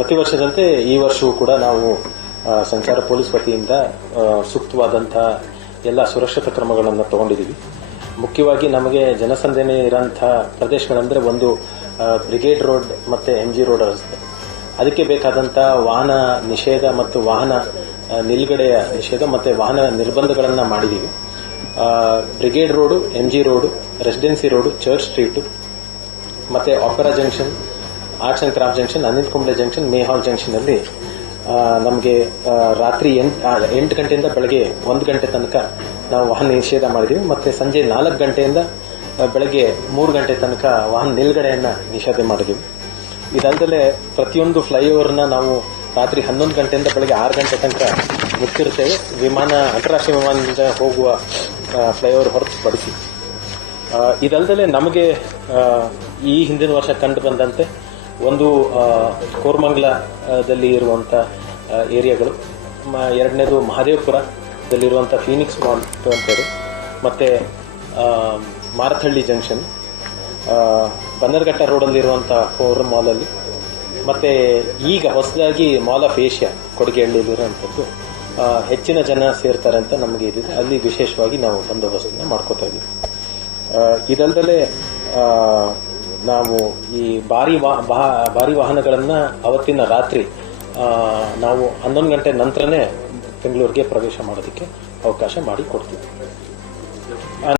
ಪ್ರತಿ ವರ್ಷದಂತೆ ಈ ವರ್ಷವೂ ಕೂಡ ನಾವು ಸಂಚಾರ ಪೊಲೀಸ್ ವತಿಯಿಂದ ಸೂಕ್ತವಾದಂತಹ ಎಲ್ಲ ಸುರಕ್ಷತಾ ಕ್ರಮಗಳನ್ನು ತಗೊಂಡಿದ್ದೀವಿ ಮುಖ್ಯವಾಗಿ ನಮಗೆ ಜನಸಂದಣಿ ಇರುವಂತಹ ಪ್ರದೇಶಗಳಂದ್ರೆ ಒಂದು ಬ್ರಿಗೇಡ್ ರೋಡ್ ಮತ್ತೆ ಎಂ ಜಿ ರೋಡ್ ರಸ್ತೆ ಅದಕ್ಕೆ ಬೇಕಾದಂಥ ವಾಹನ ನಿಷೇಧ ಮತ್ತು ವಾಹನ ನಿಲುಗಡೆಯ ನಿಷೇಧ ಮತ್ತು ವಾಹನ ನಿರ್ಬಂಧಗಳನ್ನು ಮಾಡಿದ್ದೀವಿ brigade road, M G road, residency road, church street, ಮತ್ತೆ opera junction arts and craft junction Anil Kumble junction Mayo hall junction ಅಲ್ಲಿ ನಮಗೆ ರಾತ್ರಿ ಎಂಟು ಗಂಟೆಯಿಂದ ಬೆಳಗ್ಗೆ ಒಂದು ಗಂಟೆ ತನಕ ನಾವು ವಾಹನ ನಿಷೇಧ ಮಾಡಿದ್ದೀವಿ ಮತ್ತೆ ಸಂಜೆ ನಾಲ್ಕು ಗಂಟೆಯಿಂದ ಬೆಳಗ್ಗೆ ಮೂರು ಗಂಟೆ ತನಕ ವಾಹನ ನಿಲುಗಡೆಯನ್ನು ನಿಷೇಧ ಮಾಡಿದ್ದೀವಿ ಇದಲ್ಲದೆ ಪ್ರತಿಯೊಂದು ಫ್ಲೈಓವರ್ನ ನಾವು ರಾತ್ರಿ ಹನ್ನೊಂದು ಗಂಟೆಯಿಂದ ಬೆಳಗ್ಗೆ ಆರು ಗಂಟೆ ತನಕ ಮುಚ್ಚಿರ್ತೇವೆ ವಿಮಾನ, ಅಂತಾರಾಷ್ಟ್ರೀಯ ವಿಮಾನದಿಂದ ಹೋಗುವ ಫ್ಲೈಓವರ್ ಹೊರತುಪಡಿಸಿ. ಇದಲ್ಲದೆ ನಮಗೆ ಈ ಹಿಂದಿನ ವರ್ಷ ಕಂಡು ಬಂದಂತೆ ಒಂದು ಕೋರ್ಮಂಗ್ಲದಲ್ಲಿ ಇರುವಂಥ ಏರಿಯಾಗಳು. ಎರಡನೇದು ಮಹದೇವಪುರದಲ್ಲಿರುವಂಥ ಫೀನಿಕ್ಸ್ ಮಾಲ್ ಅಂತೇಳಿ ಮತ್ತು ಮಾರಥಹಳ್ಳಿ ಜಂಕ್ಷನ್. ಬಂದರ್ಘಟ್ಟ ರೋಡಲ್ಲಿರುವಂಥ ಫೋರ್ ಮಾಲಲ್ಲಿ. ಮತ್ತು ಈಗ ಹೊಸದಾಗಿ ಮಾಲ್ ಆಫ್ ಏಷ್ಯಾ ಕೊಡುಗೆಹಳ್ಳಿಯಲ್ಲಿರುವಂಥದ್ದು ಹೆಚ್ಚಿನ ಜನ ಸೇರ್ತಾರೆ ಅಂತ ನಮಗೆ ಇದಿದೆ ಅಲ್ಲಿ ವಿಶೇಷವಾಗಿ ನಾವು ಬಂದೋಬಸ್ತನ್ನು ಮಾಡ್ಕೋತಾ ಇದ್ದೀವಿ. ಆ, ನಾವು ಈ ಭಾರಿ ವಾ- ಭಾರಿ ವಾಹನಗಳನ್ನ ಅವತ್ತಿನ ರಾತ್ರಿ ನಾವು ಹನ್ನೊಂದು ಗಂಟೆ ನಂತರನೇ ಬೆಂಗಳೂರಿಗೆ ಪ್ರವೇಶ ಮಾಡೋದಕ್ಕೆ ಅವಕಾಶ ಮಾಡಿ ಕೊಡ್ತೀವಿ